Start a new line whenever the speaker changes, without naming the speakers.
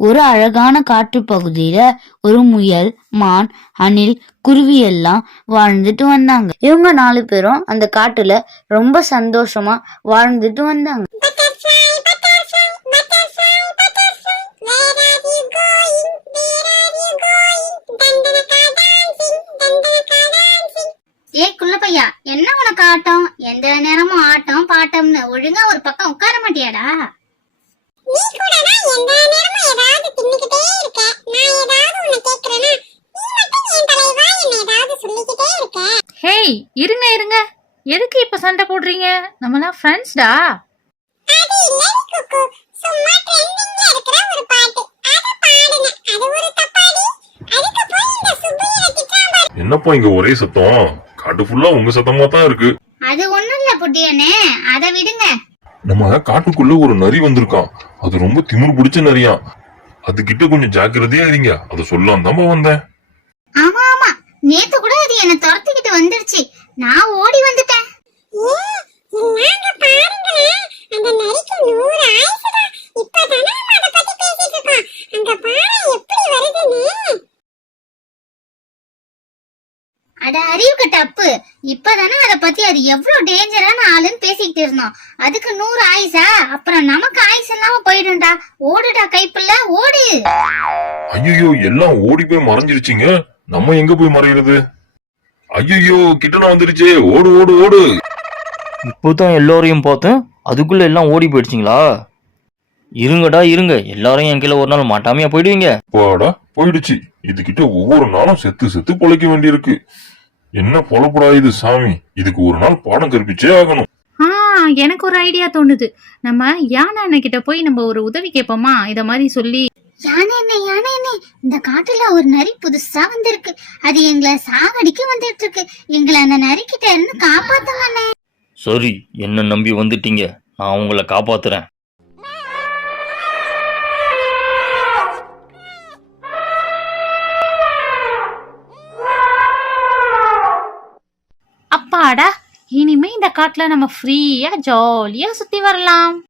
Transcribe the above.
ஒரு அழகான காட்டுப் பகுதியில ஒரு முயல் மான் அணில் குருவி எல்லாம் வாழ்ந்துட்டு வந்தாங்க. இவங்க நாலு பேரும் அந்த காட்டுல ரொம்ப சந்தோஷமா வாழ்ந்துட்டு வந்தாங்க.
ஏய் குள்ள பையா என்ன உனக்கு ஆட்டம்? எந்த நேரமும் ஆட்டம் பாட்டம்னு ஒழுங்கா ஒரு பக்கம் உட்கார மாட்டியாடா
நீ கூட தான் எந்த நேரமும் ஏதாவது தின்னுக்கிட்டே இருக்க நான் ஏதாவது உன்னை கேக்குறேனா நீ மட்டும் என் தலைவா என்ன ஏதாவது சொல்லிக்கிட்டே இருக்க
இருங்க இருங்க. எதுக்கு இப்ப சண்டை போடுறீங்க? நம்மலாம் ஃப்ரெண்ட்ஸ்டா
அது இல்லடி குக்கு? சும்மா ட்ரெண்டிங்ல இருக்கிற ஒரு பாட்டு. அத பாடுன அது ஒரு தப்பாடி அதுக்கு போய் இந்த சுப்பைய திட்டாம
என்னப்பா இங்க ஒரே சத்தம்? காட்டு ஃபுல்லா உங்க சத்தமா தான் இருக்கு.
அது ஒண்ணும் இல்ல புட்டியனே அதை விடுங்க.
நம்ம காட்டுக்குள்ள ஒரு நரி வந்திருக்கான். அது ரொம்ப திமிரு பிடிச்ச நரியா அதுகிட்ட கொஞ்சம் ஜாக்கிரதையா இருங்க. அதை சொல்லாம் தாம்மா வந்தேன்.
ஆமா நேத்து கூட அது என்ன துரத்திக்கிட்டு வந்துருச்சு. நான் ஓடி வந்துட்டேன்.
என்னங்க பாருங்களேன் அந்த நரிக்கு நூறு ஆயுசுடா. இப்பதானே நம்ம அதை பத்தி பேசிட்டு இருக்கோம் அங்க பாரு எப்படி வருதுன்னு.
அட அறிவு கட்ட அப்பு இப்பதானே அத பத்தி அது எவ்வளவு டேஞ்சரான ஆளுன்னு பேசிக்கிட்டு இருந்தோம். அதுக்கு நூறு ஆயுசா? அப்புறம் நமக்கு ஆயுசு இல்லாம போயிடும்டா. ஓடுடா கைப்புள்ள ஓடு.
ஐயோ எல்லாம் ஓடி போய் மறைஞ்சிருச்சுங்க. நம்ம எங்க போய் மறைகிறது ஐயோ கிட்டன வந்துருச்சே ஓடு ஓடு ஓடு.
இப்போதான் எல்லோரையும் பார்த்தேன். அதுக்குள்ள எல்லாம் ஓடி போயிடுச்சிங்களா? இருங்கடா இருங்க. எல்லாரும் என் கீழே ஒரு நாள் மாட்டாமையா போயிடுவீங்க.
பாடா போயிடுச்சு. இதுகிட்ட ஒவ்வொரு நாளும் செத்து செத்து பொழைக்க வேண்டியிருக்கு. என்ன பொழப்புடா இது சாமி? இதுக்கு ஒரு நாள் பாடம் கற்பிச்சே ஆகணும்.
ஆ எனக்கு ஒரு ஐடியா தோணுது. நம்ம யானை அண்ணன் கிட்ட போய் நம்ம ஒரு உதவி கேட்போமா? இத மாதிரி சொல்லி
யானை என்ன யானை என்ன இந்த காட்டுல ஒரு நரி புதுசா வந்திருக்கு. அது எங்களை சாகடிக்க வந்துட்டு இருக்கு எங்களை அந்த நரிக்கிட்ட இருந்து காப்பாத்துங்க.
சரி என்ன நம்பி வந்துட்டீங்க? நான் உங்களை காப்பாத்துறேன்.
அப்பாடா இனிமே இந்த காட்டுல நம்ம ஃப்ரீயா ஜாலியா சுத்தி வரலாம்.